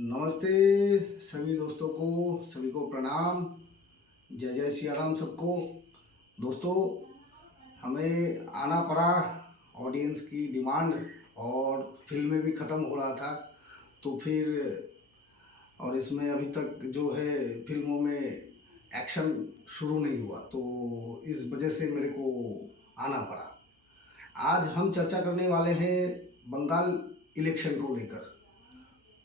नमस्ते सभी दोस्तों को, सभी को प्रणाम। जय जय सिया राम सबको। दोस्तों, हमें आना पड़ा, ऑडियंस की डिमांड, और फिल्में भी ख़त्म हो रहा था तो फिर, और इसमें अभी तक जो है फिल्मों में एक्शन शुरू नहीं हुआ, तो इस वजह से मेरे को आना पड़ा। आज हम चर्चा करने वाले हैं बंगाल इलेक्शन को लेकर।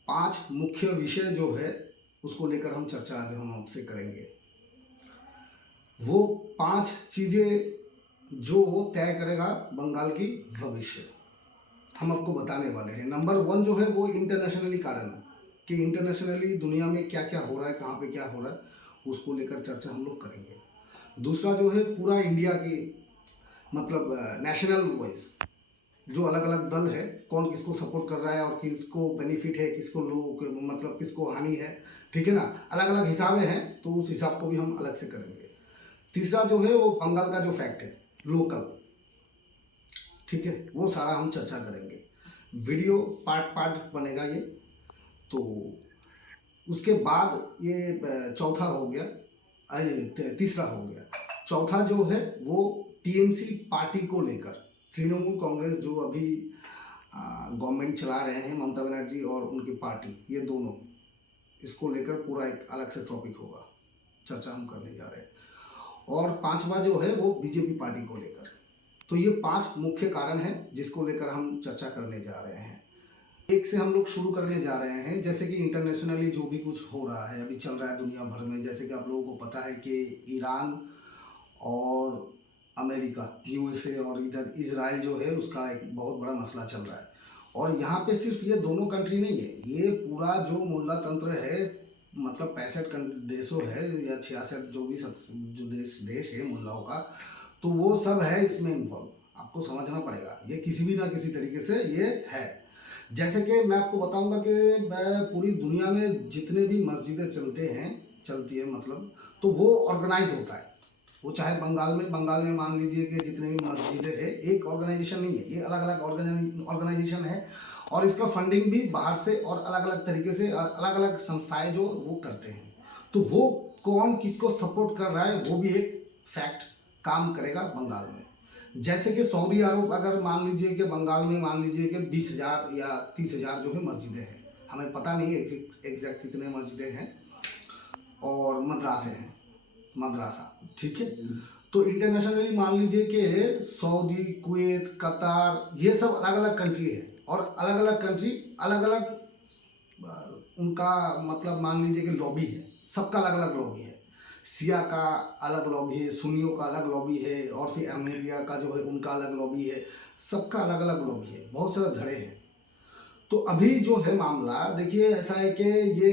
5 मुख्य विषय जो है उसको लेकर हम चर्चा आज हम आपसे करेंगे। वो 5 चीज़ें जो तय करेगा बंगाल की भविष्य, हम आपको बताने वाले हैं। नंबर 1 जो है वो इंटरनेशनली कारण है कि इंटरनेशनली दुनिया में क्या क्या हो रहा है, कहाँ पे क्या हो रहा है, उसको लेकर चर्चा हम लोग करेंगे। दूसरा जो है पूरा इंडिया की, मतलब नेशनल वाइज जो अलग अलग दल है, कौन किसको सपोर्ट कर रहा है और किसको बेनिफिट है, किसको मतलब किसको हानि है, ठीक है ना। अलग अलग हिसाबें हैं, तो उस हिसाब को भी हम अलग से करेंगे। तीसरा जो है वो बंगाल का जो फैक्ट है, लोकल, ठीक है, वो सारा हम चर्चा करेंगे। वीडियो पार्ट पार्ट बनेगा ये। तो उसके बाद ये चौथा हो गया, तीसरा हो गया। चौथा जो है वो टीएमसी पार्टी को लेकर, तृणमूल कांग्रेस जो अभी गवर्नमेंट चला रहे हैं, ममता बनर्जी और उनकी पार्टी, ये दोनों, इसको लेकर पूरा एक अलग से टॉपिक होगा, चर्चा हम करने जा रहे हैं। और पांचवा जो है वो बीजेपी पार्टी को लेकर। तो ये 5 मुख्य कारण हैं जिसको लेकर हम चर्चा करने जा रहे हैं। एक से हम लोग शुरू करने जा रहे हैं, जैसे कि इंटरनेशनली जो भी कुछ हो रहा है, अभी चल रहा है दुनिया भर में। जैसे कि आप लोगों को पता है कि ईरान और अमेरिका, यूएसए, और इधर इजराइल जो है उसका एक बहुत बड़ा मसला चल रहा है। और यहाँ पे सिर्फ ये दोनों कंट्री नहीं है, ये पूरा जो मुल्ला तंत्र है, मतलब 65 देशों है या 66 जो भी जो देश है मुल्लाओं का, तो वो सब है इसमें इन्वॉल्व। आपको समझना पड़ेगा, ये किसी भी ना किसी तरीके से ये है। जैसे कि मैं आपको बताऊंगा कि पूरी दुनिया में जितने भी मस्जिदें चलती है मतलब, तो वो ऑर्गेनाइज होता है। वो चाहे बंगाल में मान लीजिए कि जितने भी मस्जिदें हैं, एक ऑर्गेनाइजेशन नहीं है, ये अलग अलग ऑर्गेनाइजेशन है। और इसका फंडिंग भी बाहर से और अलग अलग तरीके से और अलग अलग संस्थाएं जो वो करते हैं। तो वो कौन किसको सपोर्ट कर रहा है वो भी एक फैक्ट काम करेगा बंगाल में। जैसे कि सऊदी अरब, अगर मान लीजिए कि बंगाल में मान लीजिए कि 20,000 या 30,000 जो है मस्जिदें हैं, हमें पता नहीं है एग्जैक्ट कितने मस्जिदें हैं, और मद्रासे हैं, मद्रासा, ठीक है। तो इंटरनेशनली मान लीजिए कि सऊदी, कुवैत, कतार, ये सब अलग अलग कंट्री है, और अलग अलग कंट्री अलग अलग उनका मतलब मान लीजिए कि लॉबी है, सबका अलग अलग लॉबी है। शिया का अलग लॉबी है, सुन्नियों का अलग लॉबी है, और फिर अहमदिया का जो है उनका अलग लॉबी है। सबका अलग अलग लॉबी है, बहुत सारे धड़े हैं। तो अभी जो है मामला देखिए ऐसा है कि ये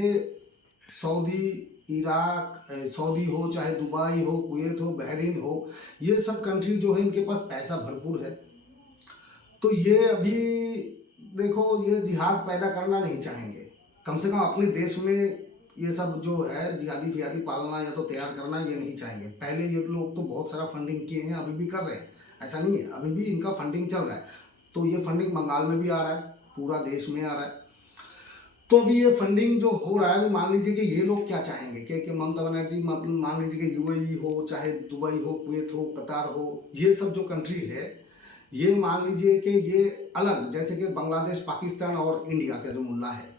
सऊदी, इराक, सऊदी हो चाहे दुबई हो, कुवैत हो, बहरीन हो, ये सब कंट्री जो है इनके पास पैसा भरपूर है। तो ये अभी देखो, ये जिहाद पैदा करना नहीं चाहेंगे, कम से कम अपने देश में ये सब जो है जिहादी फिहादी पालना या तो तैयार करना ये नहीं चाहेंगे। पहले ये लोग तो बहुत सारा फंडिंग किए हैं, अभी भी कर रहे हैं, ऐसा नहीं है, अभी भी इनका फंडिंग चल रहा है। तो ये फंडिंग बंगाल में भी आ रहा है, पूरा देश में आ रहा है। तो अभी ये फंडिंग जो हो रहा है, अभी मान लीजिए कि ये लोग क्या चाहेंगे कि ममता बनर्जी, मान लीजिए कि यूएई हो चाहे दुबई हो, कुवैत हो, कतार हो, ये सब जो कंट्री है, ये मान लीजिए कि ये अलग, जैसे कि बांग्लादेश, पाकिस्तान और इंडिया का जो मुल्ला है,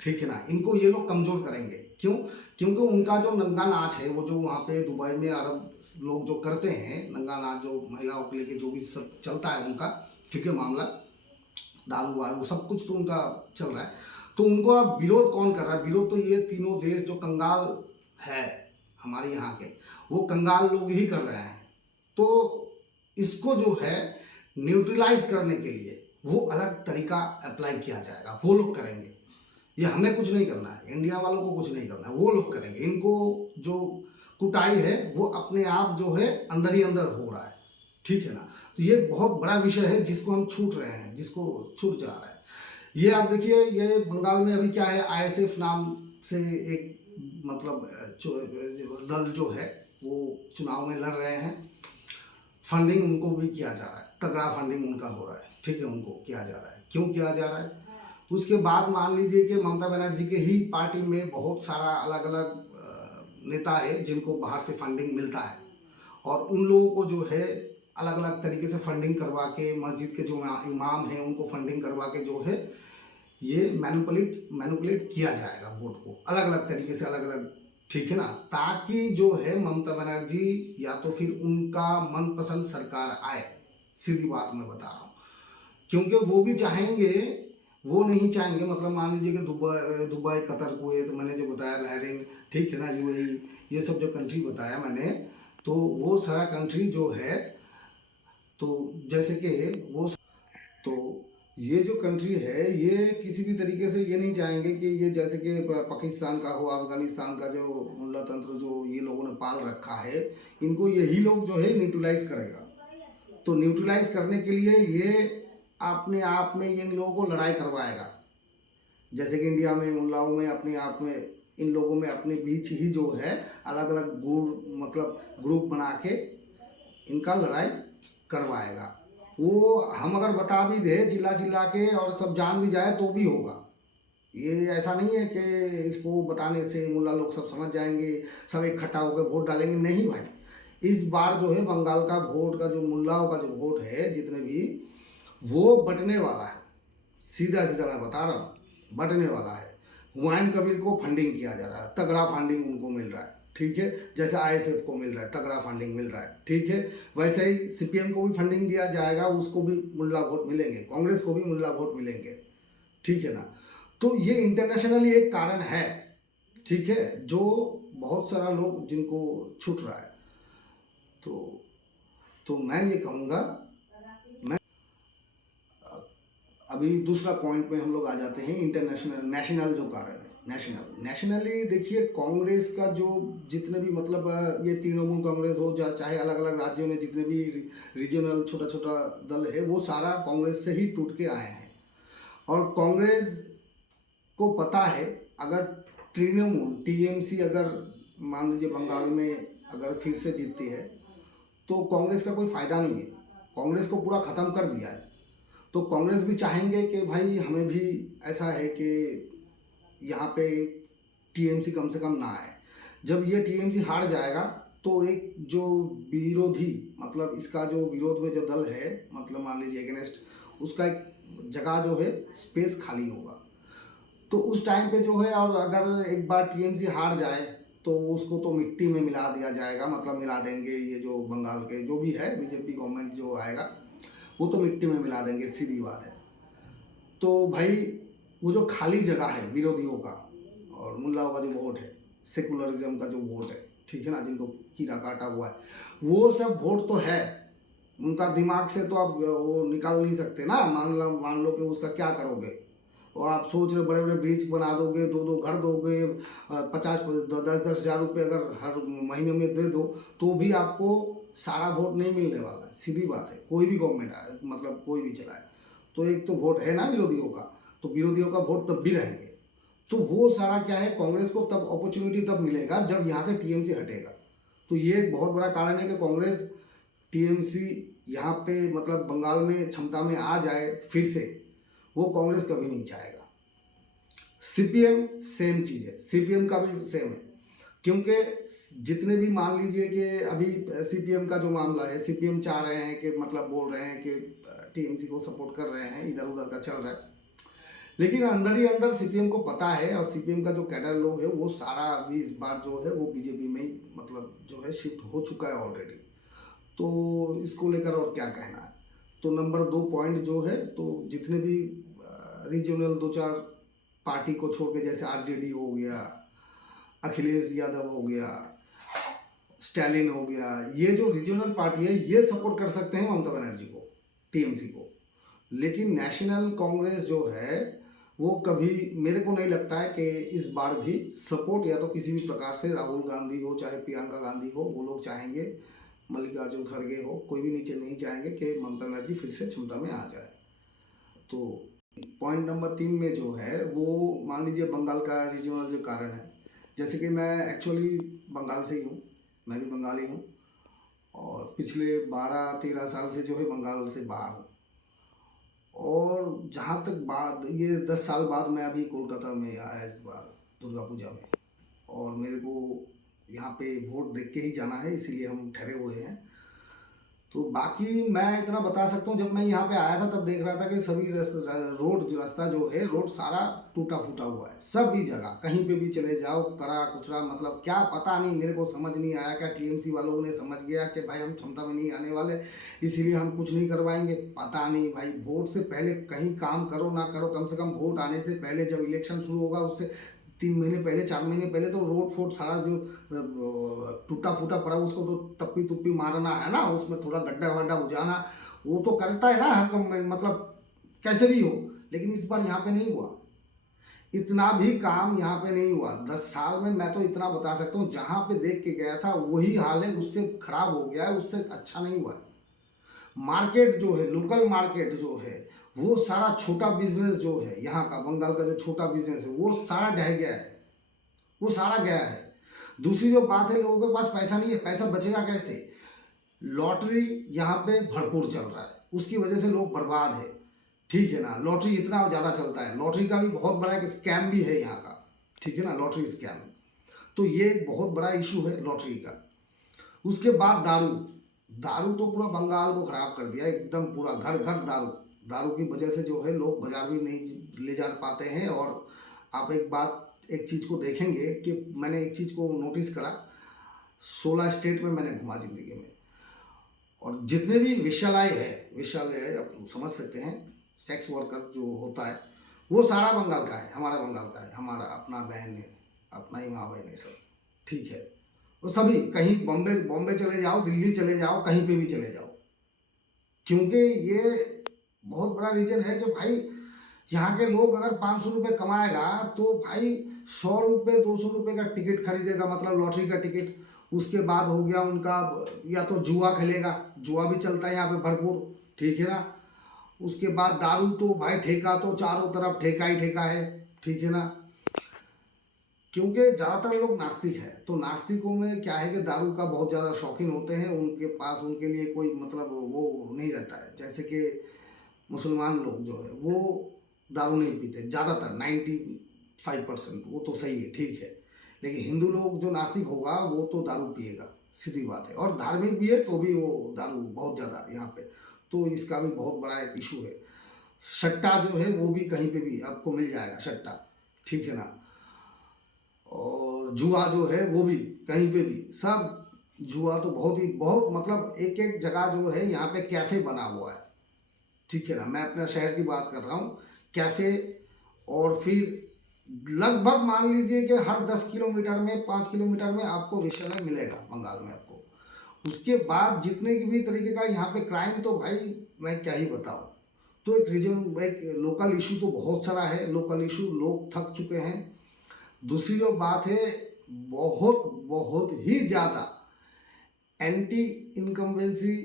ठीक है ना, इनको ये लोग कमज़ोर करेंगे। क्यों? क्योंकि उनका जो नंगा नाच है, वो जो वहाँ पे दुबई में अरब लोग जो करते हैं नंगा नाच, जो महिलाओं के लेके जो भी सब चलता है उनका, ठीक है, मामला दारू वारू सब कुछ तो उनका चल रहा है। तो उनको अब विरोध कौन कर रहा है? विरोध तो ये तीनों देश जो कंगाल है हमारे यहाँ के, वो कंगाल लोग ही कर रहे हैं। तो इसको जो है न्यूट्रलाइज करने के लिए वो अलग तरीका अप्लाई किया जाएगा, वो लोग करेंगे। ये हमें कुछ नहीं करना है, इंडिया वालों को कुछ नहीं करना है, वो लोग करेंगे। इनको जो कुटाई है वो अपने आप जो है अंदर ही अंदर हो रहा है, ठीक है ना। तो ये बहुत बड़ा विषय है जिसको हम छूट रहे हैं, जिसको छूट जा रहा है। ये आप देखिए, ये बंगाल में अभी क्या है, आईएसएफ नाम से एक मतलब दल जो है वो चुनाव में लड़ रहे हैं। फंडिंग उनको भी किया जा रहा है, तगड़ा फंडिंग उनका हो रहा है, ठीक है, उनको किया जा रहा है। क्यों किया जा रहा है? उसके बाद मान लीजिए कि ममता बनर्जी के ही पार्टी में बहुत सारा अलग अलग नेता है जिनको बाहर से फंडिंग मिलता है, और उन लोगों को जो है अलग अलग तरीके से फंडिंग करवा के, मस्जिद के जो इमाम हैं उनको फंडिंग करवा के जो है ये मैनिपुलेट किया जाएगा वोट को अलग अलग तरीके से, अलग अलग, ठीक है ना, ताकि जो है ममता बनर्जी या तो फिर उनका मनपसंद सरकार आए। सीधी बात मैं बता रहा हूँ, क्योंकि वो भी चाहेंगे, वो नहीं चाहेंगे, मतलब मान लीजिए कि दुबई, कतर, कुवैत, मैंने जो बताया, बहरीन, ठीक है ना, यूएई, ये सब जो कंट्री बताया मैंने, तो वो सारा कंट्री जो है, तो जैसे कि वो, तो ये जो कंट्री है ये किसी भी तरीके से ये नहीं चाहेंगे कि ये जैसे कि पाकिस्तान का हो, अफगानिस्तान का जो मुल्ला तंत्र जो ये लोगों ने पाल रखा है, इनको यही लोग जो है न्यूट्रलाइज करेगा। तो न्यूट्रलाइज करने के लिए ये अपने आप में इन लोगों को लड़ाई करवाएगा। जैसे कि इंडिया में मुल्लाओं में अपने आप में, इन लोगों में अपने बीच ही जो है अलग अलग ग्रुप बना के इनका लड़ाई करवाएगा। वो हम अगर बता भी दे चिल्ला चिल्ला के और सब जान भी जाए तो भी होगा। ये ऐसा नहीं है कि इसको बताने से मुल्ला लोग सब समझ जाएंगे, सब इकट्ठा होकर वोट डालेंगे, नहीं भाई। इस बार जो है बंगाल का वोट का जो मुल्लाओं का जो वोट है जितने भी, वो बटने वाला है। सीधा सीधा मैं बता रहा हूँ, बटने वाला है। हुमायूं कबीर को फंडिंग किया जा रहा है, तगड़ा फंडिंग उनको मिल रहा है, ठीक है। जैसे आईएसएफ को मिल रहा है, तगड़ा फंडिंग मिल रहा है, ठीक है। वैसे ही सीपीएम को भी फंडिंग दिया जाएगा, उसको भी मुल्ला वोट मिलेंगे, कांग्रेस को भी मुल्ला वोट मिलेंगे, ठीक है ना। तो ये इंटरनेशनली एक कारण है, ठीक है, जो बहुत सारा लोग जिनको छूट रहा है। तो मैं ये कहूँगा, मैं अभी दूसरा पॉइंट में हम लोग आ जाते हैं, इंटरनेशनल, नेशनल जो कारण है, नेशनली देखिए, कांग्रेस का जो जितने भी मतलब ये तृणमूल कांग्रेस हो, चाहे अलग अलग राज्यों में जितने भी रीजनल छोटा छोटा दल है, वो सारा कांग्रेस से ही टूट के आए हैं। और कांग्रेस को पता है, अगर तृणमूल टीएमसी अगर मान लीजिए बंगाल में अगर फिर से जीतती है तो कांग्रेस का कोई फ़ायदा नहीं है, कांग्रेस को पूरा ख़त्म कर दिया है। तो कांग्रेस भी चाहेंगे कि भाई हमें भी ऐसा है कि यहाँ पे टीएमसी कम से कम ना आए। जब ये टीएमसी हार जाएगा तो एक जो विरोधी, मतलब इसका जो विरोध में जो दल है, मतलब मान लीजिए अगेंस्ट, उसका एक जगह जो है स्पेस खाली होगा। तो उस टाइम पे जो है, और अगर एक बार टीएमसी हार जाए तो उसको तो मिट्टी में मिला दिया जाएगा, मतलब मिला देंगे, ये जो बंगाल के जो भी है बीजेपी गवर्नमेंट जो आएगा वो तो मिट्टी में मिला देंगे, सीधी बात है। तो भाई वो जो खाली जगह है विरोधियों का और मुल्लाओं का जो वोट है, सेकुलरिज्म का जो वोट है, ठीक है ना, जिनको कीड़ा काटा हुआ है, वो सब वोट तो है उनका, दिमाग से तो आप वो निकाल नहीं सकते ना। मान लो कि उसका क्या करोगे, और आप सोच रहे बड़े बड़े ब्रिज बना दोगे, दो घर दोगे, 10-10 हज़ार रुपये अगर हर महीने में दे दो तो भी आपको सारा वोट नहीं मिलने वाला है, सीधी बात है। कोई भी गवर्नमेंट आए, मतलब कोई भी चलाए, तो एक तो वोट है ना विरोधियों का, तो विरोधियों का वोट तब भी रहेंगे। तो वो सारा क्या है, कांग्रेस को तब अपॉर्चुनिटी तब मिलेगा जब यहाँ से टीएमसी हटेगा। तो ये एक बहुत बड़ा कारण है कि कांग्रेस टीएमसी यहाँ पे मतलब बंगाल में क्षमता में आ जाए फिर से, वो कांग्रेस कभी नहीं चाहेगा। सीपीएम सेम चीज़ है, सीपीएम का भी सेम है, क्योंकि जितने भी मान लीजिए कि अभी सीपीएम का जो मामला है, सीपीएम चाह रहे हैं कि मतलब बोल रहे हैं कि टीएमसी को सपोर्ट कर रहे हैं, इधर उधर का चल रहा है, लेकिन अंदर ही अंदर सीपीएम को पता है, और सीपीएम का जो कैडर लोग है वो सारा अभी इस बार जो है वो बीजेपी में ही मतलब जो है शिफ्ट हो चुका है ऑलरेडी। तो इसको लेकर और क्या कहना है। तो नंबर 2 पॉइंट जो है, तो जितने भी रीजनल 2-4 पार्टी को छोड़ के, जैसे आरजेडी हो गया, अखिलेश यादव हो गया, स्टैलिन हो गया, ये जो रीजनल पार्टी है ये सपोर्ट कर सकते हैं ममता बनर्जी को, टीएमसी को। लेकिन नेशनल कांग्रेस जो है वो कभी, मेरे को नहीं लगता है कि इस बार भी सपोर्ट या तो किसी भी प्रकार से राहुल गांधी हो चाहे प्रियंका गांधी हो, वो लोग चाहेंगे, मल्लिकार्जुन खड़गे हो, कोई भी नीचे नहीं चाहेंगे कि ममता बनर्जी फिर से क्षमता में आ जाए। तो पॉइंट नंबर 3 में जो है वो मान लीजिए बंगाल का रीजनल जो कारण है, जैसे कि मैं एक्चुअली बंगाल से ही हूँ, मैं भी बंगाली हूँ, और पिछले 12-13 साल से जो है बंगाल से बाहर हूँ। और जहाँ तक बात ये 10 साल बाद मैं अभी कोलकाता में आया इस बार दुर्गा पूजा में, और मेरे को यहाँ पे वोट देख के ही जाना है, इसीलिए हम ठहरे हुए हैं। तो बाकी मैं इतना बता सकता हूँ, जब मैं यहाँ पे आया था तब देख रहा था कि सभी रास्ता जो है, रोड सारा टूटा फूटा हुआ है, सभी जगह कहीं पे भी चले जाओ करा कुचरा, मतलब क्या पता नहीं, मेरे को समझ नहीं आया। क्या टीएमसी वालों ने समझ गया कि भाई हम क्षमता में नहीं आने वाले, इसीलिए हम कुछ नहीं करवाएंगे? पता नहीं भाई, वोट से पहले कहीं काम करो ना करो, कम से कम वोट आने से पहले, जब इलेक्शन शुरू होगा उससे 3 महीने पहले, 4 महीने पहले तो रोड फोड सारा जो टूटा फूटा पड़ा उसको तो तप्पी तुप्पी मारना है ना, उसमें थोड़ा गड्ढा वड्ढा बुझाना, वो तो करता है ना हर कम में, मतलब कैसे भी हो। लेकिन इस बार यहाँ पे नहीं हुआ, इतना भी काम यहाँ पे नहीं हुआ 10 साल में। मैं तो इतना बता सकता हूँ, जहाँ पे देख के गया था वही हाल है, उससे खराब हो गया है, उससे अच्छा नहीं हुआ है। मार्केट जो है, लोकल मार्केट जो है, वो सारा छोटा बिजनेस जो है यहाँ का, बंगाल का जो छोटा बिजनेस है वो सारा ढह गया है, वो सारा गया है। दूसरी जो बात है, लोगों के पास पैसा नहीं है, पैसा बचेगा कैसे? लॉटरी यहाँ पे भरपूर चल रहा है, उसकी वजह से लोग बर्बाद है, ठीक है ना। लॉटरी इतना ज़्यादा चलता है, लॉटरी का भी बहुत बड़ा एक स्कैम भी है यहाँ का, ठीक है ना, लॉटरी स्कैम। तो ये एक बहुत बड़ा इशू है लॉटरी का। उसके बाद दारू, दारू तो पूरा बंगाल को खराब कर दिया एकदम, पूरा घर घर दारू। दारू की वजह से जो है लोग बाजार भी नहीं ले जा पाते हैं। और आप एक बात, एक चीज़ को देखेंगे कि मैंने एक चीज़ को नोटिस करा, 16 स्टेट में मैंने घुमा ज़िंदगी में, और जितने भी वेश्यालय है, वेश्यालय आप समझ सकते हैं, सेक्स वर्कर जो होता है, वो सारा बंगाल का है, हमारा बंगाल का है, हमारा अपना बहन है, अपना ही माँ बहन है सब, ठीक है। वो सभी कहीं बॉम्बे बॉम्बे चले जाओ, दिल्ली चले जाओ, कहीं पे भी चले जाओ, क्योंकि ये बहुत बड़ा रीजन है कि भाई यहाँ के लोग अगर 500 रुपये कमाएगा तो भाई 100 रुपये 200 रुपये का टिकट खरीदेगा, मतलब लॉटरी का टिकट। उसके बाद हो गया उनका, या तो जुआ खेलेगा, जुआ भी चलता है यहाँ पे भरपूर, ठीक है ना। उसके बाद दारू, तो भाई ठेका तो चारों तरफ ठेका ही ठेका है, ठीक है ना। क्योंकि ज़्यादातर लोग नास्तिक हैं, तो नास्तिकों में क्या है कि दारू का बहुत ज़्यादा शौकीन होते हैं, उनके पास उनके लिए कोई मतलब वो नहीं रहता है। जैसे कि मुसलमान लोग जो है वो दारू नहीं पीते ज़्यादातर, 95%, वो तो सही है, ठीक है। लेकिन हिंदू लोग जो नास्तिक होगा वो तो दारू पिएगा, सीधी बात है। और धार्मिक भी है तो भी वो दारू बहुत ज़्यादा यहाँ पे, तो इसका भी बहुत बड़ा एक इशू है। सट्टा जो है वो भी कहीं पे भी आपको मिल जाएगा, सट्टा, ठीक है ना। और जुआ जो है वो भी कहीं पे भी, सब जुआ तो बहुत ही बहुत, मतलब एक एक जगह जो है यहाँ पे कैफ़े बना हुआ है, ठीक है ना। मैं अपने शहर की बात कर रहा हूँ, कैफ़े। और फिर लगभग मान लीजिए कि हर 10 किलोमीटर में, 5 किलोमीटर में आपको वेश्यालय मिलेगा बंगाल में आपको। उसके बाद जितने की भी तरीके का यहाँ पे क्राइम, तो भाई मैं क्या ही बताऊँ। तो एक रीजन, एक लोकल इशू तो बहुत सारा है, लोकल इशू, लोग थक चुके हैं। दूसरी जो बात है, बहुत बहुत ही ज़्यादा एंटी इनकम्बेंसी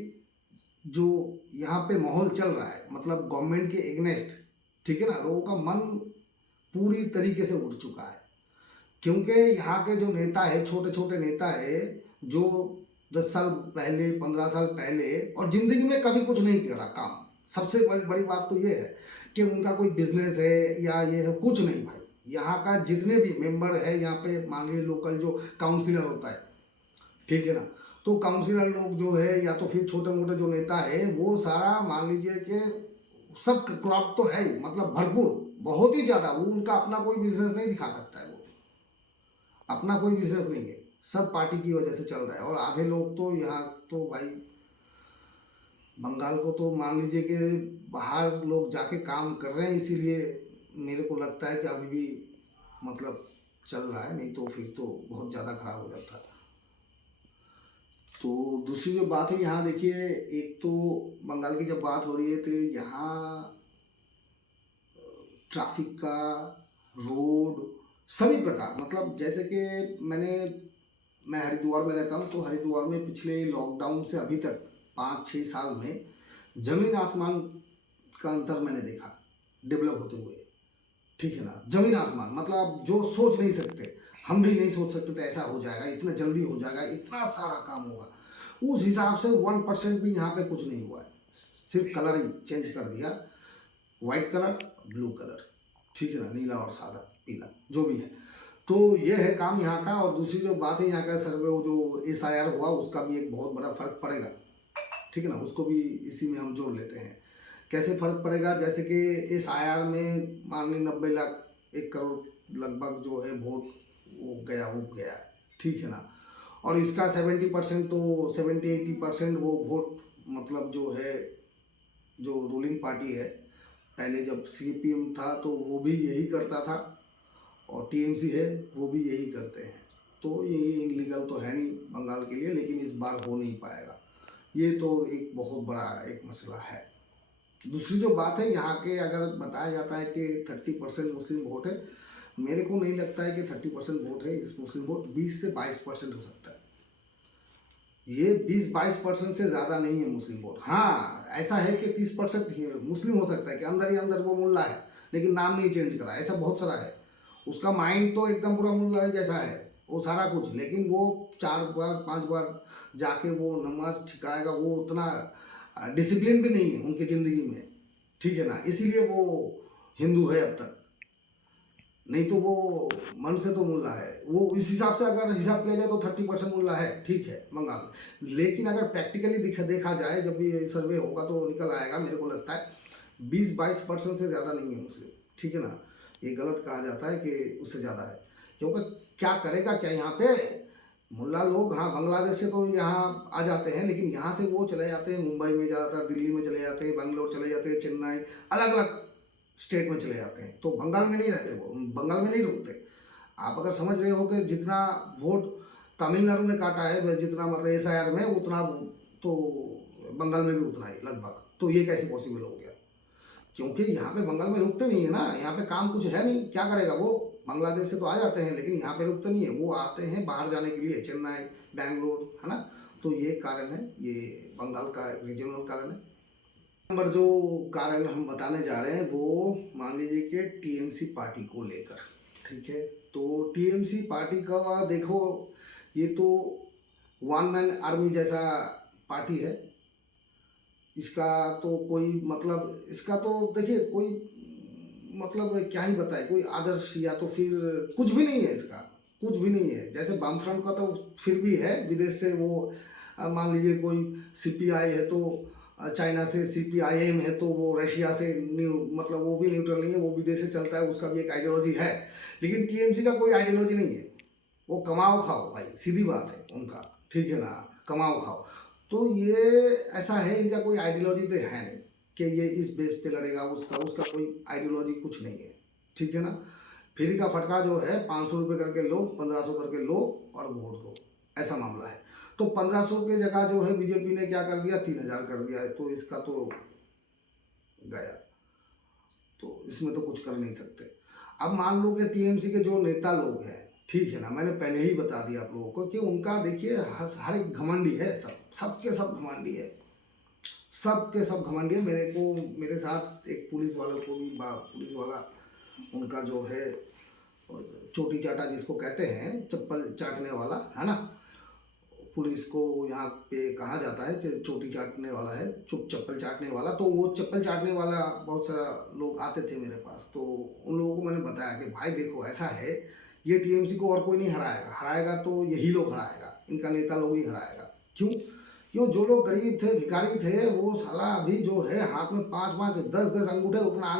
जो यहाँ पे माहौल चल रहा है, मतलब गवर्नमेंट के एग्नेस्ट, ठीक है ना। लोगों का मन पूरी तरीके से उठ चुका है, क्योंकि यहाँ के जो नेता है, छोटे छोटे नेता है, जो 10 साल पहले, 15 साल पहले, और ज़िंदगी में कभी कुछ नहीं करा काम। सबसे बड़ी बात तो ये है कि उनका कोई बिजनेस है या ये है, कुछ नहीं भाई। यहाँ का जितने भी मेंबर है यहाँ पे, मान लीजिए लोकल जो काउंसिलर होता है, ठीक है ना, तो काउंसिलर लोग जो है, या तो फिर छोटे मोटे जो नेता है, वो सारा मान लीजिए कि सब क्रॉप तो है ही, मतलब भरपूर, बहुत ही ज़्यादा। वो उनका अपना कोई बिजनेस नहीं दिखा सकता है, वो अपना कोई बिजनेस नहीं है, सब पार्टी की वजह से चल रहा है। और आधे लोग तो यहाँ तो भाई बंगाल को तो मान लीजिए कि बाहर लोग जाके काम कर रहे हैं, इसीलिए मेरे को लगता है कि अभी भी मतलब चल रहा है, नहीं तो फिर तो बहुत ज़्यादा खराब हो जाता है। तो दूसरी जो बात है, यहाँ देखिए, एक तो बंगाल की जब बात हो रही है तो यहाँ ट्रैफिक का, रोड, सभी प्रकार, मतलब जैसे कि मैं हरिद्वार में रहता हूँ, तो हरिद्वार में पिछले लॉकडाउन से अभी तक 5-6 साल में ज़मीन आसमान का अंतर मैंने देखा डेवलप होते हुए, ठीक है ना। ज़मीन आसमान, मतलब जो सोच नहीं सकते, हम भी नहीं सोच सकते थे ऐसा हो जाएगा, इतना जल्दी हो जाएगा, इतना सारा काम होगा। उस हिसाब से 1% भी यहाँ पे कुछ नहीं हुआ है, सिर्फ कलर ही चेंज कर दिया। वाइट कलर, ब्लू कलर, ठीक है ना, नीला और सादा पीला जो भी है। तो ये है काम यहाँ का। और दूसरी जो बात है यहाँ का सर्वे, वो जो SIR हुआ उसका भी एक बहुत बड़ा फर्क पड़ेगा, ठीक है ना, उसको भी इसी में हम जोड़ लेते हैं। कैसे फर्क पड़ेगा, जैसे कि SIR में मान ली 90 लाख 1 करोड़ लगभग जो है वोट वो गया, ठीक है ना। और इसका 70% तो 70-80% वो वोट मतलब जो है, जो रूलिंग पार्टी है, पहले जब CPM था तो वो भी यही करता था, और TMC है वो भी यही करते हैं। तो ये इनलीगल तो है नहीं बंगाल के लिए, लेकिन इस बार हो नहीं पाएगा। ये तो एक बहुत बड़ा एक मसला है। दूसरी जो बात है यहाँ के, अगर बताया जाता है कि 30% मुस्लिम वोट है, मेरे को नहीं लगता है कि 30% वोट है। इस मुस्लिम वोट 20 से 22% हो सकता है। ये 20-22% से ज़्यादा नहीं है मुस्लिम वोट। हाँ, ऐसा है कि 30% मुस्लिम हो सकता है कि अंदर ही अंदर वो मुल्ला है, लेकिन नाम नहीं चेंज करा, ऐसा बहुत सारा है। उसका माइंड तो एकदम पूरा मुल्ला जैसा है, वो सारा कुछ, लेकिन वो 4 बार 5 बार जाके वो नमाज ठिकाएगा, वो उतना डिसिप्लिन भी नहीं है उनकी ज़िंदगी में, ठीक है ना, इसीलिए वो हिंदू है अब तक। नहीं तो वो मन से तो मुल्ला है। वो इस हिसाब से अगर हिसाब किया जाए तो 30% मुल्ला है, ठीक है, बंगाल में। लेकिन अगर प्रैक्टिकली देखा जाए, जब ये सर्वे होगा तो निकल आएगा, मेरे को लगता है 20-22% से ज़्यादा नहीं है मुस्लिम, ठीक है ना। ये गलत कहा जाता है कि उससे ज़्यादा है, क्योंकि क्या करेगा क्या यहाँ पे मुल्ला लोग। हाँ, बांग्लादेश से तो यहाँ आ जाते हैं, लेकिन यहाँ से वो चले जाते हैं मुंबई में, ज़्यादातर दिल्ली में चले जाते हैं, बेंगलोर चले जाते हैं, चेन्नई, अलग अलग स्टेट में चले जाते हैं। तो बंगाल में नहीं रहते, वो बंगाल में नहीं रुकते। आप अगर समझ रहे हो कि जितना वोट तमिलनाडु में काटा है, जितना मतलब SIR में, उतना तो बंगाल में भी उतना ही लगभग। तो ये कैसे पॉसिबल हो गया, क्योंकि यहाँ पे बंगाल में रुकते नहीं है ना, यहाँ पे काम कुछ है नहीं, क्या करेगा वो। बांग्लादेश से तो आ जाते हैं, लेकिन यहाँ पे रुकते नहीं है, वो आते हैं बाहर जाने के लिए, चेन्नई, बेंगलोर, है ना। तो ये कारण है, ये बंगाल का रीजनल कारण है। नंबर जो कारण हम बताने जा रहे हैं, वो मान लीजिए कि TMC पार्टी को लेकर, ठीक है। तो TMC पार्टी का देखो, ये तो वन मैन आर्मी जैसा पार्टी है। इसका तो कोई मतलब, इसका तो देखिए कोई मतलब क्या ही बताए, कोई आदर्श या तो फिर कुछ भी नहीं है, इसका कुछ भी नहीं है। जैसे वामफ्रंट का तो फिर भी है, विदेश से वो मान लीजिए कोई CPI है तो चाइना से, CPIM है तो वो रशिया से, मतलब वो भी न्यूट्रल नहीं है, वो विदेश से चलता है, उसका भी एक आइडियोलॉजी है। लेकिन TMC का कोई आइडियोलॉजी नहीं है, वो कमाओ खाओ भाई, सीधी बात है उनका, ठीक है ना, कमाओ खाओ। तो ये ऐसा है, इनका कोई आइडियोलॉजी तो है नहीं कि ये इस बेस पे लड़ेगा, उसका उसका कोई आइडियोलॉजी कुछ नहीं है, ठीक है ना। फ्री का फटका जो है, 500 रुपये करके लो, 1500 करके लो और वोट दो, ऐसा मामला है। तो 1500 की जगह जो है बीजेपी ने क्या कर दिया, 3000 कर दिया है, तो इसका तो गया, तो इसमें तो कुछ कर नहीं सकते। अब मान लो कि TMC के जो नेता लोग हैं, ठीक है ना, मैंने पहले ही बता दिया आप लोगों को कि उनका देखिए हर एक घमंडी है, सबके सब घमंडी है, सबके सब घमंडी है। मेरे साथ एक पुलिस वाले को भी, पुलिस वाला उनका जो है चोटी चाटा जिसको कहते हैं, चप्पल चाटने वाला, है ना, पुलिस को यहाँ पे कहा जाता है चोटी चाटने वाला है, चप्पल चाटने वाला। तो वो चप्पल चाटने वाला बहुत सारा लोग आते थे मेरे पास, तो उन लोगों को मैंने बताया कि भाई देखो ऐसा है, ये TMC को और कोई नहीं हराएगा तो यही लोग हराएगा, इनका नेता लोग ही हराएगा। क्यों जो लोग गरीब थे, भिखारी थे, वो साला अभी जो है हाथ में 5-5 10-10 अंगूठे, उतना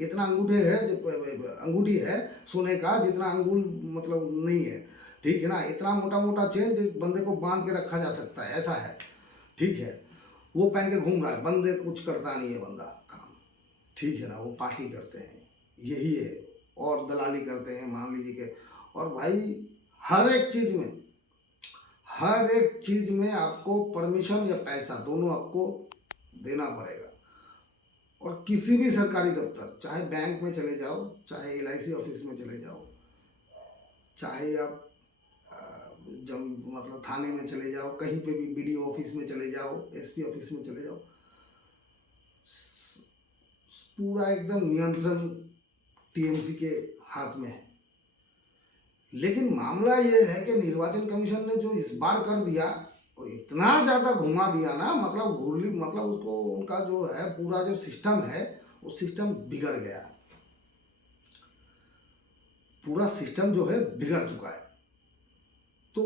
इतना अंगूठे है, अंगूठी है सोने का, जितना अंगुल मतलब नहीं है, ठीक है ना, इतना मोटा मोटा चेन जिस बंदे को बांध के रखा जा सकता है, ऐसा है, ठीक है। वो पहन के घूम रहा है, बंदे कुछ करता नहीं है बंदा काम, ठीक है ना। वो पार्टी करते हैं, यही है, और दलाली करते हैं मान लीजिए के। और भाई हर एक चीज़ में आपको परमिशन या पैसा दोनों आपको देना पड़ेगा। और किसी भी सरकारी दफ्तर, चाहे बैंक में चले जाओ, चाहे LIC ऑफिस में चले जाओ, चाहे आप जब मतलब थाने में चले जाओ, कहीं पे भी BDO ऑफिस में चले जाओ, SP ऑफिस में चले जाओ, पूरा एकदम नियंत्रण TMC के हाथ में है। लेकिन मामला ये है कि निर्वाचन कमीशन ने जो इस बार कर दिया, और इतना ज़्यादा घुमा दिया ना, मतलब घुरली, मतलब उसको उनका जो है पूरा जो सिस्टम है वो सिस्टम बिगड़ गया, पूरा सिस्टम जो है बिगड़ चुका है। तो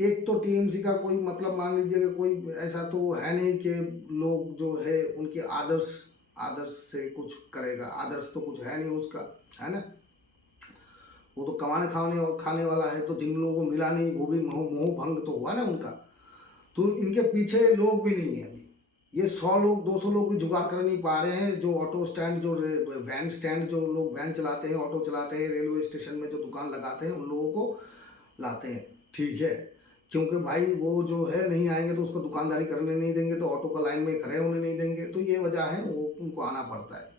एक तो टीएमसी का कोई मतलब मान लीजिए कोई ऐसा तो है नहीं कि लोग जो है उनके आदर्श आदर्श से कुछ करेगा, आदर्श तो कुछ है नहीं उसका, है ना। वो तो कमाने खाने वाला है, तो जिन लोगों को मिला नहीं वो भी मोह भंग तो हुआ ना उनका। तो इनके पीछे लोग भी नहीं है अभी, ये 100 लोग 200 लोग भी जुगाड़ कर नहीं पा रहे हैं। जो ऑटो स्टैंड, जो वैन स्टैंड, जो लोग वैन चलाते हैं, ऑटो चलाते हैं, रेलवे स्टेशन में जो दुकान लगाते हैं, उन लोगों को लाते हैं, ठीक है। क्योंकि भाई वो जो है नहीं आएंगे तो उसको दुकानदारी करने नहीं देंगे, तो ऑटो का लाइन में खड़े होने नहीं देंगे, तो ये वजह है वो उनको आना पड़ता है,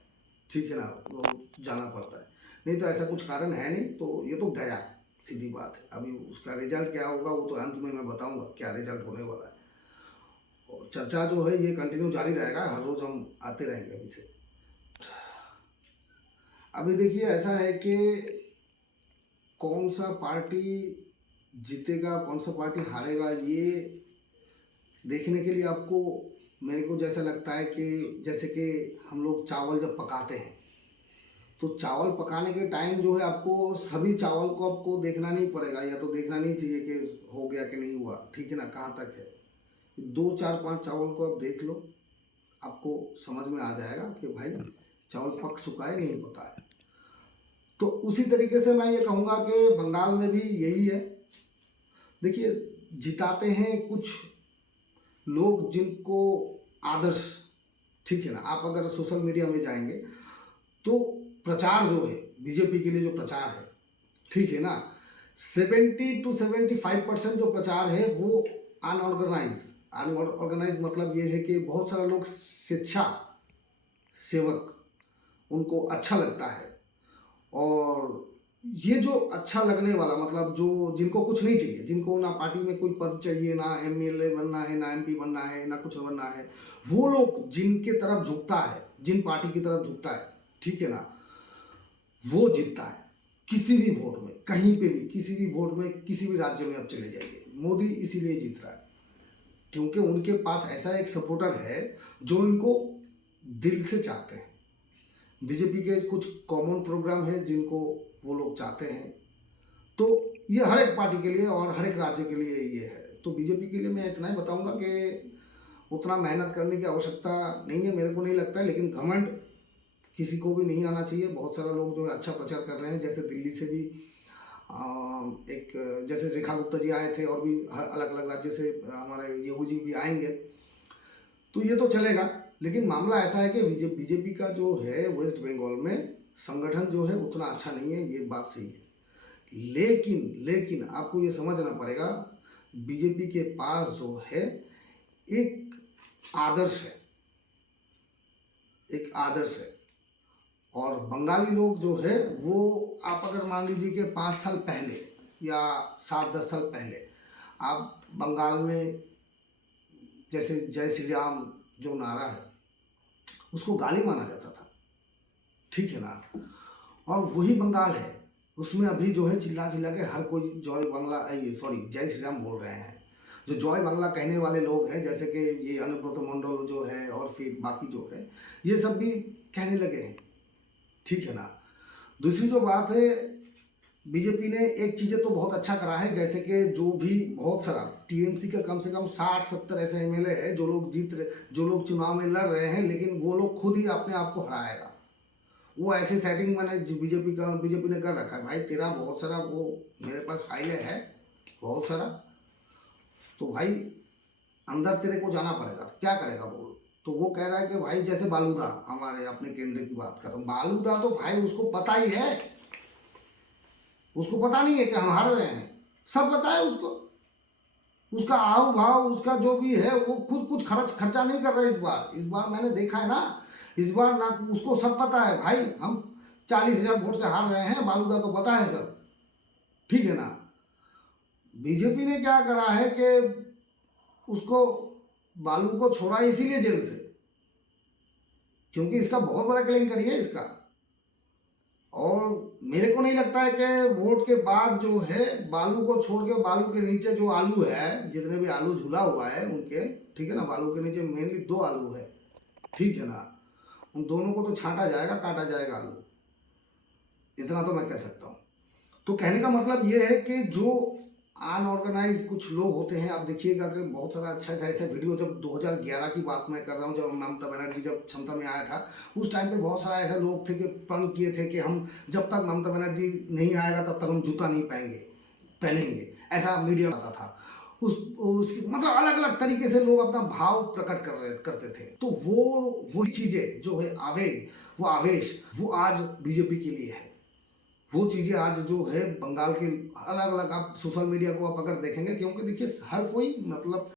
ठीक है ना, वो जाना पड़ता है। नहीं तो ऐसा कुछ कारण है नहीं। तो ये तो गया, सीधी बात है। अभी उसका रिजल्ट क्या होगा वो तो अंत में मैं बताऊंगा क्या रिजल्ट होने वाला है। और चर्चा जो है ये कंटिन्यू जारी रहेगा, हर रोज़ हम आते रहेंगे अभी से। अभी देखिए ऐसा है कि कौन सा पार्टी जीतेगा, कौन सा पार्टी हारेगा, ये देखने के लिए आपको, मेरे को जैसा लगता है कि जैसे कि हम लोग चावल जब पकाते हैं, तो चावल पकाने के टाइम जो है आपको सभी चावल को आपको देखना नहीं पड़ेगा, या तो देखना नहीं चाहिए कि हो गया कि नहीं हुआ, ठीक है ना, कहाँ तक है। 2 4 5 चावल को आप देख लो, आपको समझ में आ जाएगा कि भाई चावल पक चुका है नहीं पका है। तो उसी तरीके से मैं ये कहूँगा कि बंगाल में भी यही है। देखिए जिताते हैं कुछ लोग जिनको आदर्श, ठीक है ना। आप अगर सोशल मीडिया में जाएंगे तो प्रचार जो है बीजेपी के लिए, जो प्रचार है, ठीक है ना, 70 to 75% जो प्रचार है वो अनऑर्गेनाइज मतलब ये है कि बहुत सारे लोग शिक्षा सेवक, उनको अच्छा लगता है। और ये जो अच्छा लगने वाला मतलब जो जिनको कुछ नहीं चाहिए, जिनको ना पार्टी में कोई पद चाहिए, ना एमएलए बनना है, ना एमपी बनना है, ना कुछ बनना है, वो लोग जिनके तरफ झुकता है, जिन पार्टी की तरफ झुकता है, ठीक है ना, वो जीतता है किसी भी वोट में, कहीं पे भी, किसी भी वोट में, किसी भी राज्य में आप चले जाइए। मोदी इसीलिए जीत रहा है क्योंकि उनके पास ऐसा एक सपोर्टर है जो इनको दिल से चाहते हैं। बीजेपी के कुछ कॉमन प्रोग्राम है जिनको वो लोग चाहते हैं। तो ये हर एक पार्टी के लिए और हर एक राज्य के लिए ये है। तो बीजेपी के लिए मैं इतना ही बताऊंगा कि उतना मेहनत करने की आवश्यकता नहीं है, मेरे को नहीं लगता है। लेकिन घमंड किसी को भी नहीं आना चाहिए। बहुत सारे लोग जो है अच्छा प्रचार कर रहे हैं, जैसे दिल्ली से भी एक जैसे रेखा गुप्ता जी आए थे, और भी अलग अलग राज्य से हमारे येहू जी भी आएंगे, तो ये तो चलेगा। लेकिन मामला ऐसा है कि बीजेपी का जो है वेस्ट बंगाल में संगठन जो है उतना अच्छा नहीं है, ये बात सही है। लेकिन आपको ये समझना पड़ेगा, बीजेपी के पास जो है एक आदर्श है, एक आदर्श है। और बंगाली लोग जो है वो, आप अगर मान लीजिए कि 5 साल पहले या 7-10 साल पहले आप बंगाल में जैसे जय श्री राम जो नारा है उसको गाली माना जाता था, ठीक है ना। और वही बंगाल है, उसमें अभी जो है चिल्ला चिल्ला के हर कोई जय श्री राम बोल रहे हैं। जो जय बांग्ला कहने वाले लोग हैं, जैसे कि ये अनुब्रत मंडल जो है और फिर बाकी जो है, ये सब भी कहने लगे हैं, ठीक है ना। दूसरी जो बात है, बीजेपी ने एक चीज़ें तो बहुत अच्छा करा है, जैसे कि जो भी बहुत सारा टीएमसी का कम से कम 60-70 ऐसे एमएलए है जो लोग चुनाव में लड़ रहे हैं, लेकिन वो लोग खुद ही अपने आप को हराएगा। वो ऐसे सेटिंग मैंने बीजेपी ने कर रखा है। भाई तेरा बहुत सारा वो मेरे पास फाइलें है बहुत सारा, तो भाई अंदर तेरे को जाना पड़ेगा, क्या करेगा बोल। तो वो कह रहा है कि भाई जैसे बालूदा, हमारे अपने केंद्र की बात कर रहा हूँ, बालूदा तो भाई उसको पता ही है, उसको पता नहीं है कि हम हार रहे हैं, सब पता है उसको। उसका आव भाव, उसका जो भी है, वो खुद कुछ खर्चा नहीं कर रहा है इस बार मैंने देखा है ना, इस बार ना उसको सब पता है भाई, हम 40,000 वोट से हार रहे हैं, बालूदा को पता है सब, ठीक है ना। बीजेपी ने क्या करा है कि उसको बालू को छोड़ा इसीलिए जेल से, क्योंकि इसका बहुत बड़ा क्लेम करिए इसका। और मेरे को नहीं लगता है कि वोट के बाद जो है बालू को छोड़ के, बालू के नीचे जो आलू है, जितने भी आलू झूला हुआ है उनके, ठीक है ना, बालू के नीचे मेनली 2 आलू है, ठीक है ना, उन दोनों को तो छांटा जाएगा, काटा जाएगा आलू, इतना तो मैं कह सकता हूँ। तो कहने का मतलब ये है कि जो अनऑर्गेनाइज कुछ लोग होते हैं, आप देखिएगा कि बहुत सारा अच्छा अच्छा ऐसा वीडियो, जब 2011 की बात मैं कर रहा हूँ, जब ममता बनर्जी जब क्षमता में आया था, उस टाइम पे बहुत सारा ऐसे लोग थे कि प्रण किए थे कि हम जब तक ममता बनर्जी नहीं आएगा तब तक हम जूता नहीं पहनेंगे, ऐसा मीडिया आता था। उसकी मतलब अलग अलग तरीके से लोग अपना भाव प्रकट करते थे। तो वो चीज़ें जो है आवेग, वो आवेश, वो आज बीजेपी के लिए है। वो चीज़ें आज जो है बंगाल के अलग अलग, आप सोशल मीडिया को आप अगर देखेंगे, क्योंकि देखिए हर कोई मतलब